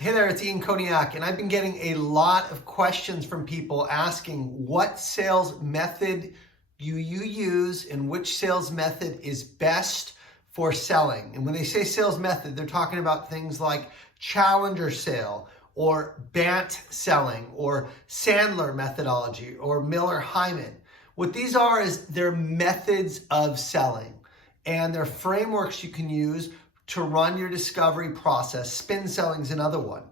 Hey there, it's Ian Koniak, and I've been getting a lot of questions from people asking what sales method you use and which sales method is best for selling. And when they say sales method, they're talking about things like challenger sale or BANT selling or Sandler methodology or Miller-Hyman. What these are is they're methods of selling, and they're frameworks you can use to run your discovery process. Spin selling is another one.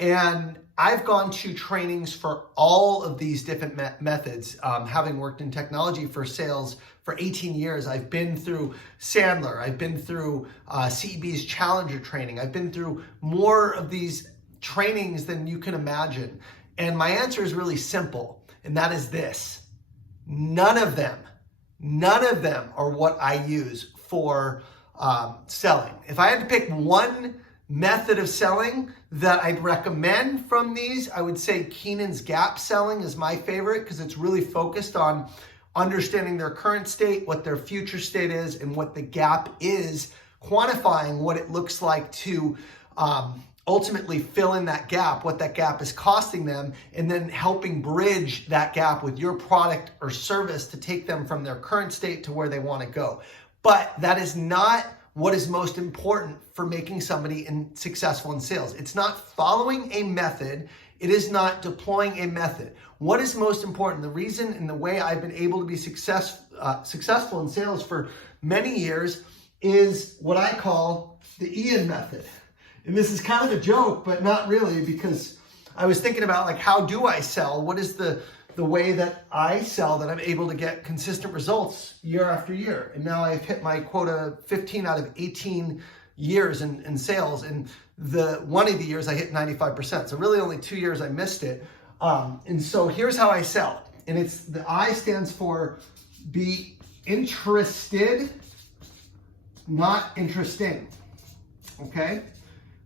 And I've gone to trainings for all of these different methods. Having worked in technology for sales for 18 years, I've been through Sandler, I've been through CEB's Challenger training, I've been through more of these trainings than you can imagine. And my answer is really simple, and that is this: none of them are what I use for selling. If I had to pick one method of selling that I'd recommend from these, I would say Keenan's GAP selling is my favorite, because it's really focused on understanding their current state, what their future state is, and what the gap is, quantifying what it looks like to ultimately fill in that gap, what that gap is costing them, and then helping bridge that gap with your product or service to take them from their current state to where they want to go. But that is not what is most important for making somebody successful in sales. It's not following a method. It is not deploying a method. What is most important, the reason and the way I've been able to be successful in sales for many years, is what I call the Ian method. And this is kind of a joke, but not really, because I was thinking about, like, how do I sell? What is the way that I sell that I'm able to get consistent results year after year? And now I've hit my quota 15 out of 18 years in sales. And one of the years I hit 95%. So really only 2 years I missed it. And so here's how I sell. And it's the I stands for be interested, not interesting. Okay?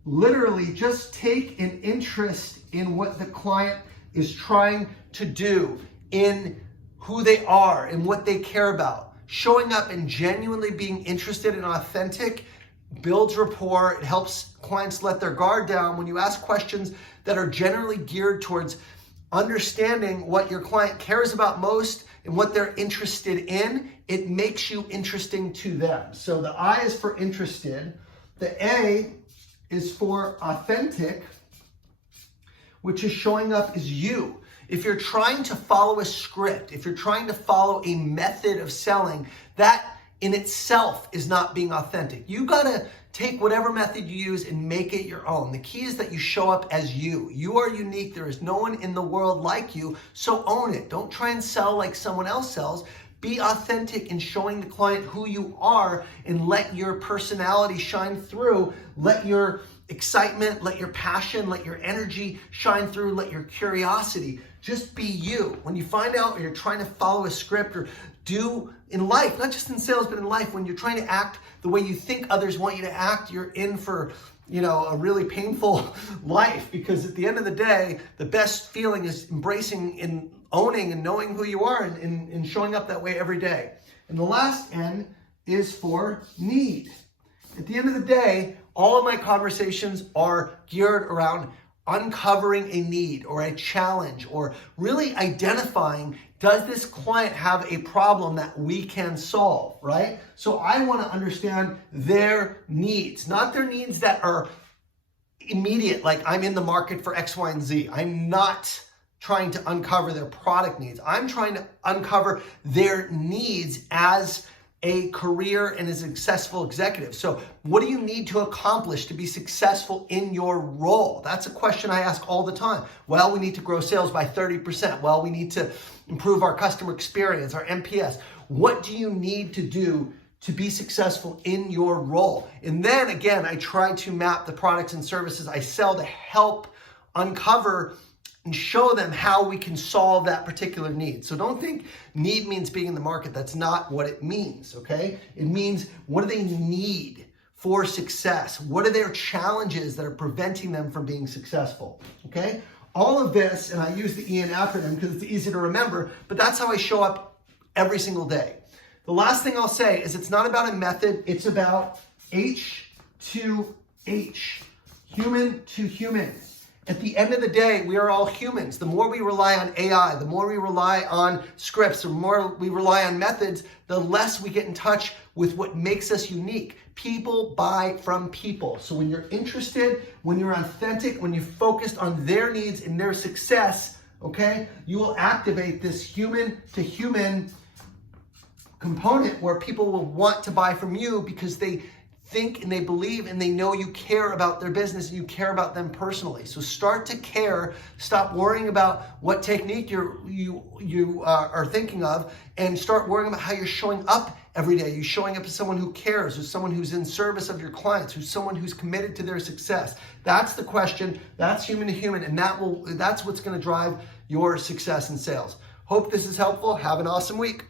Literally just take an interest in what the client is trying to do, in who they are and what they care about. Showing up and genuinely being interested and authentic builds rapport. It helps clients let their guard down. When you ask questions that are generally geared towards understanding what your client cares about most and what they're interested in, it makes you interesting to them. So the I is for interested. The A is for authentic, which is showing up as you. If you're trying to follow a script, if you're trying to follow a method of selling, that in itself is not being authentic. You gotta take whatever method you use and make it your own. The key is that you show up as you. You are unique. There is no one in the world like you, so own it. Don't try and sell like someone else sells. Be authentic in showing the client who you are, and let your personality shine through. Let your excitement, let your passion, let your energy shine through, let your curiosity. Just be you. When you find out, or you're trying to follow a script, or do in life, not just in sales, but in life, when you're trying to act the way you think others want you to act, you're in for, a really painful life, because at the end of the day, the best feeling is embracing and owning and knowing who you are, and showing up that way every day. And the last N is for need. At the end of the day, all of my conversations are geared around uncovering a need or a challenge, or really identifying, does this client have a problem that we can solve, right? So I want to understand their needs, not their needs that are immediate, like I'm in the market for X, Y, and Z. I'm not trying to uncover their product needs. I'm trying to uncover their needs as a career and as a successful executive. So what do you need to accomplish to be successful in your role? That's a question I ask all the time. Well, we need to grow sales by 30%. Well, we need to improve our customer experience, our NPS. What do you need to do to be successful in your role? And then again, I try to map the products and services I sell to help uncover and show them how we can solve that particular need. So don't think need means being in the market. That's not what it means, okay? It means, what do they need for success? What are their challenges that are preventing them from being successful, okay? All of this, and I use the Ian acronym because it's easy to remember, but that's how I show up every single day. The last thing I'll say is, it's not about a method, it's about H to H. human to human. At the end of the day, we are all humans. The more we rely on AI, the more we rely on scripts, the more we rely on methods, the less we get in touch with what makes us unique. People buy from people. So when you're interested, when you're authentic, when you're focused on their needs and their success, okay, you will activate this human to human component where people will want to buy from you because they think and they believe and they know you care about their business and you care about them personally. So start to care. Stop worrying about what technique you are thinking of, and start worrying about how you're showing up every day. You're showing up as someone who cares, who's someone who's in service of your clients, who's someone who's committed to their success. That's the question. That's human to human, and that's what's going to drive your success in sales. Hope this is helpful. Have an awesome week.